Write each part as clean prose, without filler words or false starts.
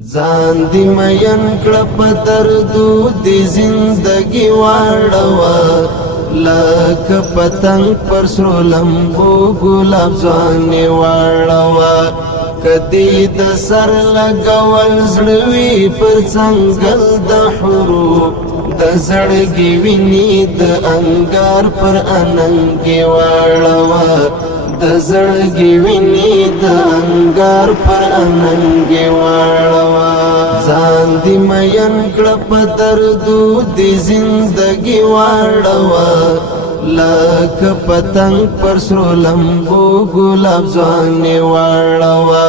ځان دی مین کړه په دردو دی زندگی واړوه لکه پتنګ پر سرو لمبو ګلاب ځواني واړوه کدی د سر لګول زړه وي پر څنګل د حروف د زړګي ویني د انګار پر اننګي واړوه د زړګي ویني د انګار پر اننګي واړوه ځان دی مین کړه په دردو دی زندگی واړوه لکه پتنګ پر سرو لمبو ګلاب ځواني واړوه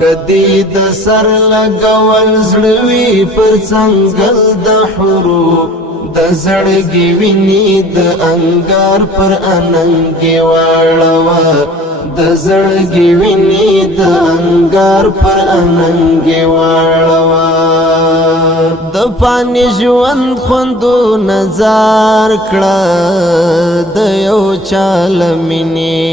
کدی د سر لګول زړه وي پر څنګل د حروف د زړګي ویني د انګار پر اننګي واړوه د زړګي ویني د انګار پر اننګي واړوه د فانی ژوند خوندو نظر کړه د یو چال مینې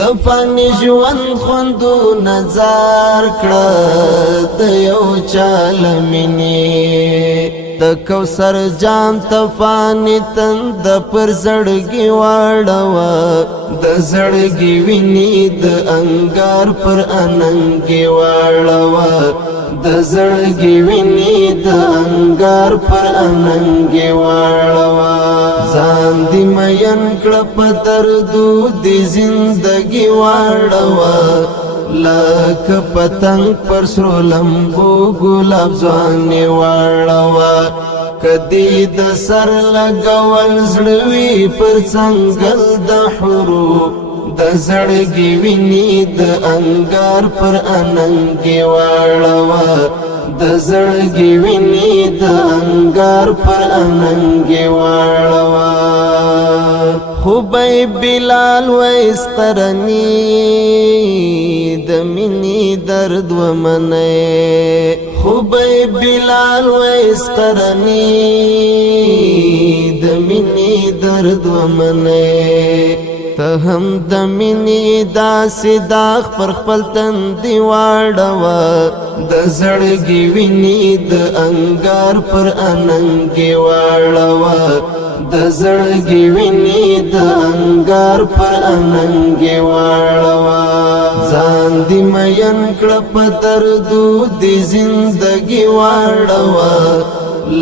د فانی ژوند خوندو نظر کړه د یو چال مینې د کوثر جام تفانی تند پر زړګي واړوه د زړګي ویني د انګار پر اننګي واړوه د زړګي ویني د انګار پر اننګي واړوه ځان دی مین کړه په دردو دی زندگی واړوه لکه پتنګ پر سرو لمبو ګلاب ځواني واړوه کدی د سر لګول زړه وي پر څنګل د حروف د زړګي ویني د انګار پر اننګي واړوه د زړګي ویني د انګار پر اننګي واړوه خوبی بلال ویس قرنی د مینی درد ومنه خوبی بلال ویس قرنی د مینی درد ومنه ته هم د مینی داسې داغ پر خپل تندي واړوه د زړګي ویني د انګار پر اننګي واړوه د زړګي ویني د انګار پر اننګي واړوه ځان دی مین کړه په دردو دی زندگی واړوه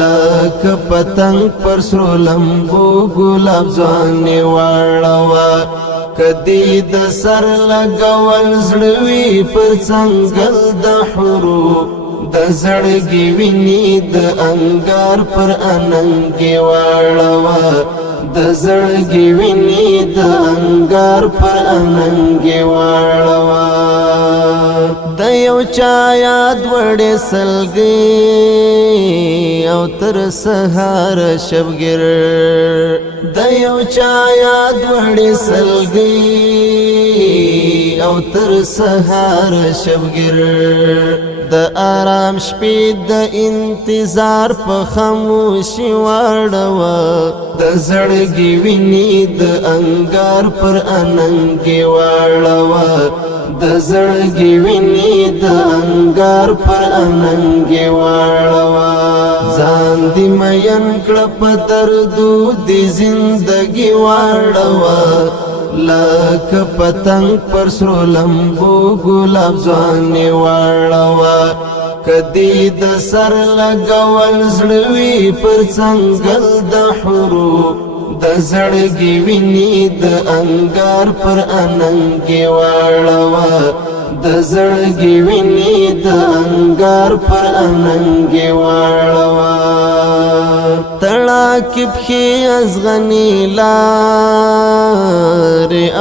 لکه پتنګ پر سرو لمبو ګلاب ځواني واړوه کدی د سر لګول زړه وي پر څنګل د حروف د زړګي ویني د انګار پر اننګي واړوه د زړګي ویني د انګار پر اننګي واړوه د یو چا یاد وړې سلګي او تر سهار شبګر د یو چا یاد وړې سلګي او تر سهار شبګر د آرام شپې د انتظار په خاموشي واړوه د زړګي ویني د انګار پر اننګي واړوه د زړګي ویني د انګار پر اننګي واړوه ځان دی مین کړه په دردو دی زندگی واړوه لکه پتنګ پر سرو لمبو ګلاب ځواني واړوه کدی د سر لګول زړه وي پر څنګل د حروف د زړګي ویني د انګار پر اننګي واړوه د زړګي ویني د انګار پر اننګي واړوه تړاکې پښې ازغني لارې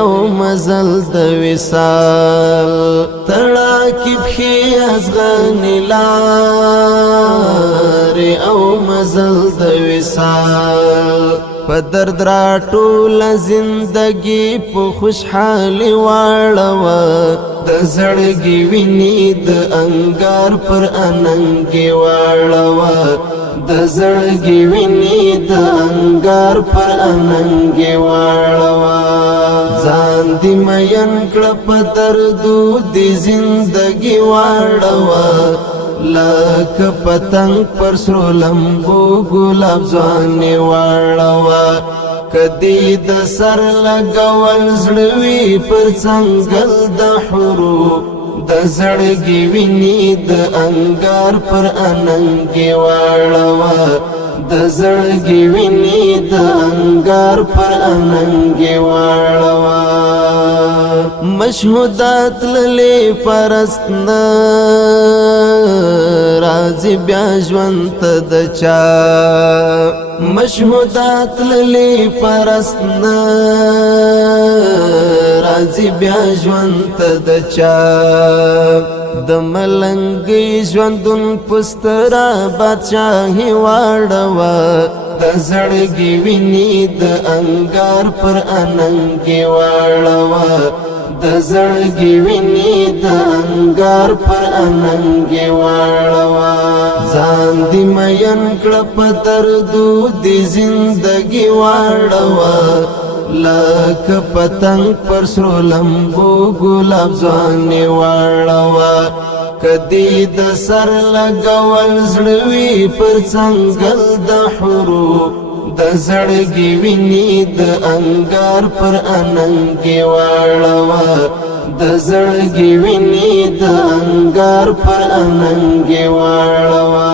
او مزل د وصال تړاکې پښې ازغني لارې او مزل د وصال په درد را ټول زندگی په خوشحالي واړوه د زړګي ویني د انګار پر اننګي واړوه د زړګي ویني د انګار پر اننګي واړوا ځان دې مین کړه په دردو دې زندګي واړوا لکه پتنګ پر سرو لمبو ګلاب ځواني واړوا کدی د سر لګول زړوي پر څنګل د حروف د زړګي ویني د انګار پر اننګي واړوا د زړګي ویني د انګار پر اننګي واړوا مشهودات للی فرستنا راځي بیا ژوند د چا مشهودات للی فرستنا راځي بیا ژوند د چا د ملنګي ژوندون پسترا بادشاہي واړوا د زړګي ویني د انګار پر اننګي واړوا د زړګي ویني د انګار پر اننګي واړوا ځان دې مین کړه په دردو دې زندګي واړوا لکه پتنګ پر سرو لمبو ګلاب ځواني واړوا کدی د سر لګول زړوي پر څنګل د حروف د زړګي ویني د انګار پر اننګي واړوا د زړګي ویني د انګار پر اننګي واړوا